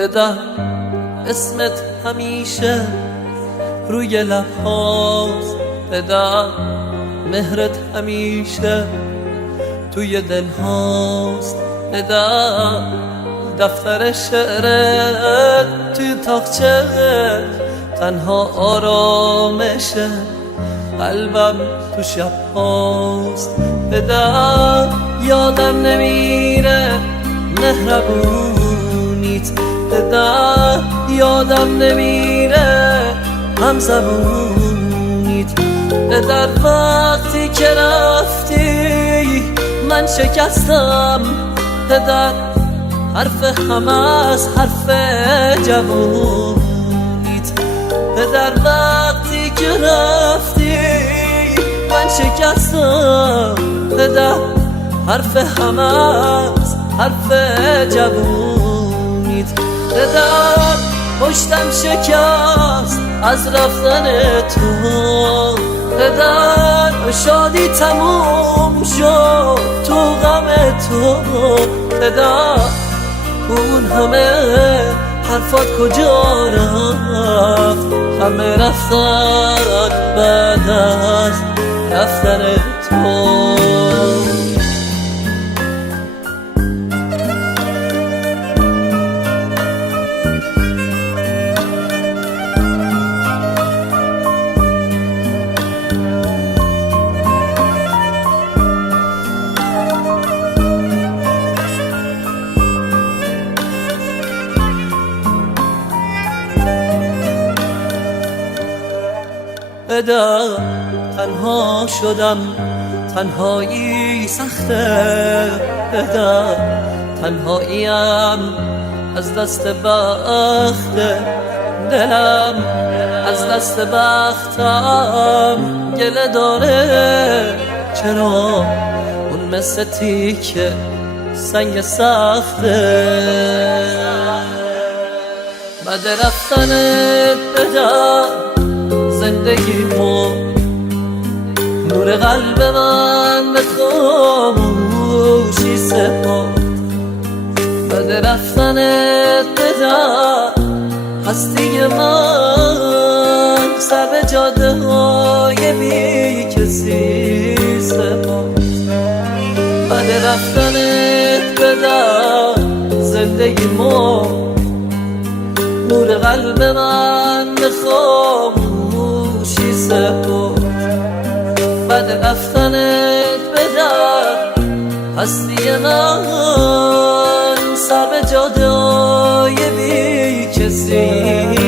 بدم اسمت همیشه روی لبهاست، بدم مهرت همیشه توی دلهاست، بدم دفتر شعرت توی تاقچه تنها آرامشه قلبم تو شب هاست، بدم یادم نمیره مهربونیت، بدم یادم نمیره همزبونیت، بدر وقتی که رفتی من شکستم، پدر حرف همه از حرف جوونیت، پدر وقتی که رفتی من شکستم، پدر حرف همه از حرف جوونیت، پدر پشتم شکست از رفتن تو، پدر شادی تموم شد تو غم تو، پدر اون همه حرفات کجا رفت، همه رفتن بعد از رفتن تو. بدم تنها شدم، تنهایی سخته، بدم تنهاییم از دست بخت دلم، از دست بختم گله داره، چرا اون مثل تیکه سنگ سخته، بعد رفتنت بدم زندگیمو نور قلب من به خاموشی سپرد، بعد رفتنت بدم هستی من سر به جاده های بی کسی سپرد، بعد رفتنت بدم زندگیمو نور قلب من به خاموشی سپرد، بعد رفتنت بدم هستی من سر به جاده های بی کسی